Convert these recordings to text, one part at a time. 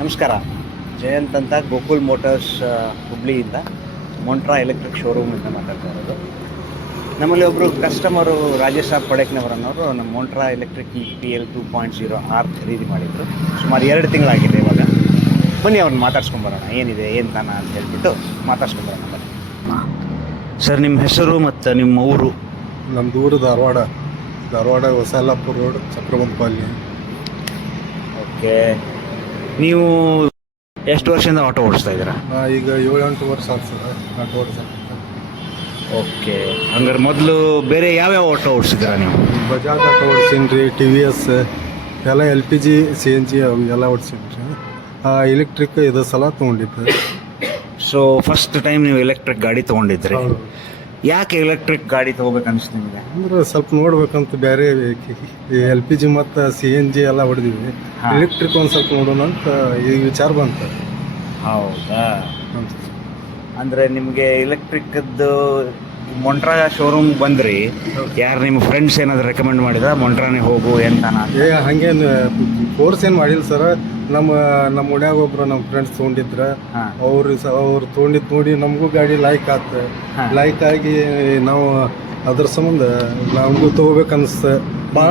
ನಮಸ್ಕಾರ. ಜಯಂತ್ ಅಂತ Gokul motors ಹುಬ್ಳಿಯಿಂದ ಮೊಂಟ್ರಾ electric ಶೋರೂಮಿಂದ ಮಾತಾಡ್ತಾ ಇರೋದು. ನಮ್ಮಲ್ಲಿ ಒಬ್ಬರು ಕಸ್ಟಮರು ರಾಜೇಶ್ ಪಡೇಕ್ನವರ್ ಅನ್ನೋರು ನಮ್ಮ ಮೊಂಟ್ರಾ ಎಲೆಕ್ಟ್ರಿಕ್ PL 2.0 ಆರ್ ಖರೀದಿ ಮಾಡಿದರು. ಸುಮಾರು 2 ತಿಂಗಳಾಗಿದೆ ಇವಾಗ. ಬನ್ನಿ ಅವ್ರನ್ನ ಮಾತಾಡ್ಸ್ಕೊಂಬರೋಣ, ಏನಿದೆ ಏನು ತಾನ ಅಂತ ಹೇಳ್ಬಿಟ್ಟು ಮಾತಾಡ್ಸ್ಕೊಂಬರೋಣ. ಬನ್ನಿ ಸರ್, ನಿಮ್ಮ ಹೆಸರು ಮತ್ತು ನಿಮ್ಮ ಊರು? ನಮ್ಮದು ಊರು Dharwad ಹೊಸಲ್ಲಾಪುರ road, Chakrabandha colony. Okay, ನೀವು ಎಷ್ಟು ವರ್ಷದಿಂದ ಆಟೋ ಓಡಿಸ್ತಾ ಇದ್ದೀರಾ? ಈಗ 7-8 ವರ್ಷ ಆಗ್ತದೆ ಆಟೋ ಓಡಿಸ. ಓಕೆ, ಹಂಗಾರೆ ಮೊದಲು ಬೇರೆ ಯಾವ್ಯಾವ ಆಟೋ ಓಡಿಸಿದ್ದೀರಾ ನೀವು? ಬಜಾಜ್ ಆಟೋ ಓಡಿಸೀನಿ ರೀ, TVS ಎಲ್ಲ, LPG CNG ಅವು ಎಲ್ಲ ಓಡಿಸೀನಿ ರೀ. ಎಲೆಕ್ಟ್ರಿಕ್ ಇದು ಸಲ ತೊಗೊಂಡಿದ್ದೆ. ಸೊ ಫಸ್ಟ್ ಟೈಮ್ ನೀವು ಎಲೆಕ್ಟ್ರಿಕ್ ಗಾಡಿ ತೊಗೊಂಡಿದ್ರಿ. ಯಾಕೆ ಎಲೆಕ್ಟ್ರಿಕ್ ಗಾಡಿ ತೊಗೋಬೇಕು ಅನಿಸ್ತು ನಿಮಗೆ? ಅಂದ್ರೆ ಸ್ವಲ್ಪ ನೋಡ್ಬೇಕಂತ, ಬೇರೆ LPG ಮತ್ತು CNG ಎಲ್ಲ ಹೊಡೆದಿವಿ. ಎಲೆಕ್ಟ್ರಿಕ್ ಒಂದು ಸ್ವಲ್ಪ ನೋಡೋಣ ಅಂತ ಈ ವಿಚಾರ ಬಂತು. ಹೌದಾ? ಅಂದರೆ ನಿಮಗೆ ಎಲೆಕ್ಟ್ರಿಕ್ದು ಮೊಂಟ್ರಾ ಶೋರೂಮ್ ಬಂದ್ರಿ, ಯಾರು ನಿಮ್ಮ ಫ್ರೆಂಡ್ಸ್ ಏನಾದ್ರು ರೆಕಮೆಂಡ್ ಮಾಡಿದ ಮೊಂಟ್ರಾನೇ ಹೋಗು ಎಂತಾನ? ಹಂಗೇನು ಫೋರ್ಸ್ ಏನು ಮಾಡಿಲ್ಲ ಸರ್. ನಮ್ಮ ಓಣ್ಯಾಗ ಒಬ್ರು ನಮ್ಮ ಫ್ರೆಂಡ್ಸ್ ತೊಗೊಂಡಿದ್ರ, ಅವ್ರು ತೊಗೊಂಡಿದ್ದು ನೋಡಿ ನಮಗೂ ಗಾಡಿ ಲೈಕ್ ಆಯ್ತು. ಲೈಕ್ ಆಗಿ ನಾವು ಅದ್ರ ಸಂಬಂಧ ನಮಗೂ ತೊಗೋಬೇಕು ಅನಿಸ್ತು ಭಾಳ.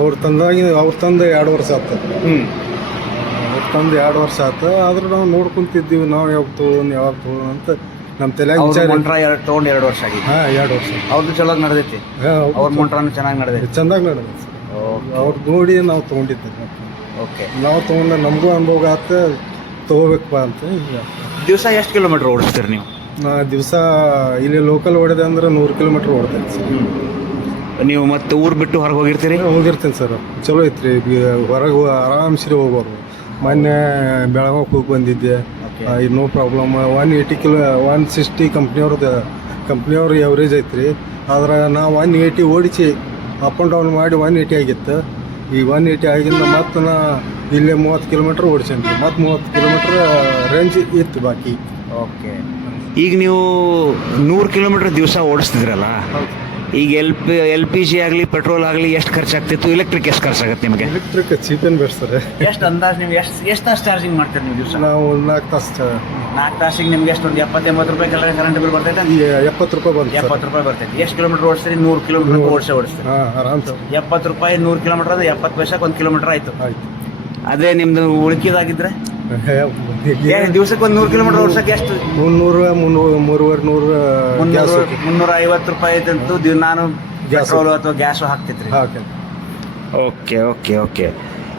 ಅವ್ರು ತಂದು 2 ವರ್ಷ ಆಯ್ತು. ಅವ್ರು ತಂದು 2 ವರ್ಷ ಆಯ್ತು. ಆದ್ರೆ ನಾವು ನೋಡ್ಕೊಂತಿದ್ದೀವಿ, ನಾವು ಯಾವಾಗ ತೊಗೊಂಡು ಅಂತ ನಮ್ಮ ತಲೆಯಾಗ ವಿಚಾರ. ಮೊಂಟ್ರಾ ತೊಗೊಂಡು 2 ವರ್ಷ ಆಗಿದೆ. 2 ವರ್ಷ ಅವ್ರದ್ದು ಚಲೋ ನಡೆದೈತಿ. ಅವ್ರ ಮೊಂಟ್ರಾನು ಚೆನ್ನಾಗಿ ನಡೆದೈತಿ. ಚೆಂದಾಗಿ ನಡೆದೈತಿ ಸರ್. ಅವ್ರು ನೋಡಿ ನಾವು ತೊಗೊಂಡಿದ್ದೆ. ಓಕೆ, ನಾವು ತೊಗೊಂಡು ನಮಗೂ ಅನುಭವ ಆಯ್ತು, ತೊಗೋಬೇಕಪ್ಪ ಅಂತ. ದಿವಸ ಎಷ್ಟು ಕಿಲೋಮೀಟ್ರ್ ಓಡಿಸ್ತೀರಿ ನೀವು? ದಿವಸ ಇಲ್ಲಿ ಲೋಕಲ್ ಓಡಿದೆ ಅಂದ್ರೆ 100 ಕಿಲೋಮೀಟ್ರ್ ಓಡ್ತೇನೆ ಸರ್. ನೀವು ಮತ್ತೆ ಊರು ಬಿಟ್ಟು ಹೊರಗೆ ಹೋಗಿರ್ತೀರಿ? ಹೋಗಿರ್ತೀನಿ ಸರ್. ಚಲೋ ಐತ್ರಿ, ಹೊರಗೆ ಆರಾಮ್ಸಿರಿ ಹೋಗೋರು. ಮೊನ್ನೆ ಬೆಳಗಾವಿಗೆ ಹೋಗಿ ಬಂದಿದ್ದೆ, ನೋ ಪ್ರಾಬ್ಲಮ್. 160 ಕಂಪ್ನಿಯವ್ರು ಎವರೇಜ್ ಐತ್ರಿ. ಆದ್ರೆ ನಾವು 180 ಓಡಿಸಿ ಅಪ್ ಆ್ಯಂಡ್ ಡೌನ್ ಮಾಡಿ 180 ಆಗಿತ್ತು. ಈ 180 ಆಗಿಂದ ಮತ್ತು ನಾ ಇಲ್ಲೇ 30 ಕಿಲೋಮೀಟ್ರ್ ಓಡಿಸೇನಿ. ಮತ್ತು 30 ಕಿಲೋಮೀಟ್ರ್ ರೇಂಜ್ ಇತ್ತು ಬಾಕಿ. ಓಕೆ, ಈಗ ನೀವು 100 ಕಿಲೋಮೀಟ್ರ್ ದಿವಸ ಓಡಿಸ್ತಿದ್ರಲ್ಲ, ಈಗ LPG ಆಗಲಿ ಪೆಟ್ರೋಲ್ ಆಗಲಿ ಎಷ್ಟು ಖರ್ಚಾಗ್ತಿತ್ತು? ಎಲೆಕ್ಟ್ರಿಕ್ ಎಷ್ಟು ಖರ್ಚಾಗುತ್ತೆ ನಿಮಗೆ? Electric cheap and best sir. ಎಷ್ಟು ಅಂದಾಜು ನೀವು ಎಷ್ಟು ತಾಸು ಚಾರ್ಜಿಂಗ್ ಮಾಡ್ತೀರಿ ನೀವು ದಿವಸ? ನಾವು 4 ತಾಸು. 4 ತಾಸಿಗೆ ನಿಮ್ಗೆ ಎಷ್ಟು, ಒಂದು 70-80 ರೂಪಾಯಿ ಕರೆಂಟ್ ಬಿಲ್ ಬರ್ತೈತೆ? 70 ರೂಪಾಯಿ ಬಂತು. 70 ರೂಪಾಯಿ ಬರ್ತೈತೆ. ಎಷ್ಟು ಕಿಲೋಮೀಟ್ರ್ ಓಡಿಸ್ತೀರಿ? 100 ಕಿಲೋಮೀಟ್ರ್ ಓಡಿಸ್ತೀರಿ. ಆರಾಮ್ ಸರ್. 70 ರೂಪಾಯಿ 100 ಕಿಲೋಮೀಟ್ರ್ ಅಂದರೆ 70 ಪೈಸೆ 1 ಕಿಲೋಮೀಟ್ರ್ ಆಯಿತು. ಅದೇ ನಿಮ್ಮದು ಉಳಿಕಿದಾಗಿದ್ರೆ ದಿವಸಕ್ಕೆ 100 ಕಿಲೋಮೀಟ್ರ್ ಓಡಿಸೋಕೆ ಎಷ್ಟು? 350 ರೂಪಾಯಿ ಇದ್ದಂತೂ ನಾನು ಪೆಟ್ರೋಲು ಅಥವಾ ಗ್ಯಾಸು ಹಾಕ್ತಿದ್ರಿ. Okay okay okay.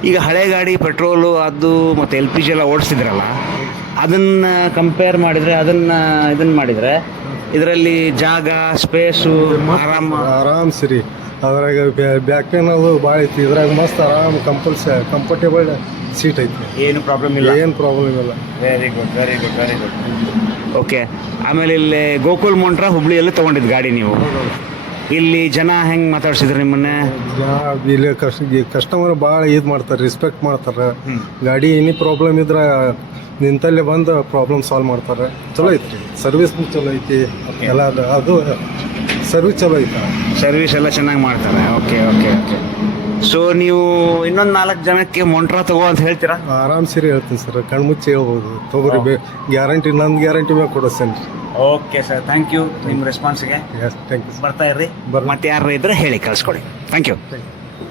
ಈಗ ಹಳೆ ಗಾಡಿ ಪೆಟ್ರೋಲು ಅದು ಮತ್ತು LPG ಎಲ್ಲ ಓಡಿಸ್ತಿದ್ರಲ್ಲ, ಅದನ್ನು ಕಂಪೇರ್ ಮಾಡಿದರೆ, ಇದನ್ನು ಮಾಡಿದರೆ ಇದರಲ್ಲಿ ಜಾಗ, ಸ್ಪೇಸು ಆರಾಮ್ ಸಿರಿ. ಅದ್ರಾಗ ಬ್ಯಾಕ್ ಪೇನ್ ಅದು ಭಾಳ ಐತಿ. ಇದ್ರಾಗ ಮಸ್ತ್ ಆರಾಮ್ ಕಂಫರ್ಟೇಬಲ್ ಸೀಟ್ ಐತಿ. ಏನು ಪ್ರಾಬ್ಲಮ್ ಇಲ್ಲ? ಏನು ಪ್ರಾಬ್ಲಮ್ ಇಲ್ಲ. Very good very good very good. Okay, ಆಮೇಲೆ ಇಲ್ಲಿ ಗೋಕುಲ್ ಮೊಂಟ್ರಾ ಹುಬ್ಳಿಯಲ್ಲಿ ತೊಗೊಂಡಿದ್ದು ಗಾಡಿ ನೀವು. ಇಲ್ಲಿ ಜನ ಹೆಂಗೆ ಮಾತಾಡ್ಸಿದ್ರು ನಿಮ್ಮನ್ನೇ? ಇಲ್ಲಿ ಕಸ್ಟಮರ್ ಭಾಳ ಇದು ಮಾಡ್ತಾರೆ, ರೆಸ್ಪೆಕ್ಟ್ ಮಾಡ್ತಾರೆ. ಗಾಡಿ ಏನೇ ಪ್ರಾಬ್ಲಮ್ ಇದ್ರೆ ನಿಂತಲ್ಲೇ ಬಂದು ಪ್ರಾಬ್ಲಮ್ ಸಾಲ್ವ್ ಮಾಡ್ತಾರೆ. ಚಲೋ ಐತ್ರಿ, ಸರ್ವಿಸ್ ಚಲೋ ಐತಿ ಎಲ್ಲ. ಅದು ಸರ್ವಿಸ್ ಚಲೋ ಐತೆ, ಸರ್ವಿಸ್ ಎಲ್ಲ ಚೆನ್ನಾಗಿ ಮಾಡ್ತಾರೆ. Okay okay okay. ಸೊ ನೀವು ಇನ್ನೊಂದು 4 ಜನಕ್ಕೆ ಮೊಂಟ್ರಾ ತಗೋ ಅಂತ ಹೇಳ್ತೀರಾ? ಆರಾಮ್ ಸರಿ ಹೇಳ್ತೀನಿ ಸರ್, ಕಣ್ಮುಚ್ಚಿ ಹೇಳ್ಬೋದು. ತೊಗೊರಿ, ಗ್ಯಾರಂಟಿ, ನನ್ನ ಗ್ಯಾರಂಟಿ ಮೇಲೆ ಕೊಡಿಸ್ತೇನೆ ರೀ. ಓಕೆ ಸರ್, ಥ್ಯಾಂಕ್ ಯು ನಿಮ್ಮ ರೆಸ್ಪಾನ್ಸ್ಗೆ. Thank you. ಬರ್ತಾ ಇರ್ರಿ, ಮತ್ತೆ ಯಾರು ಇದ್ರೆ ಹೇಳಿ ಕಳಿಸ್ಕೊಡಿ. Thank you.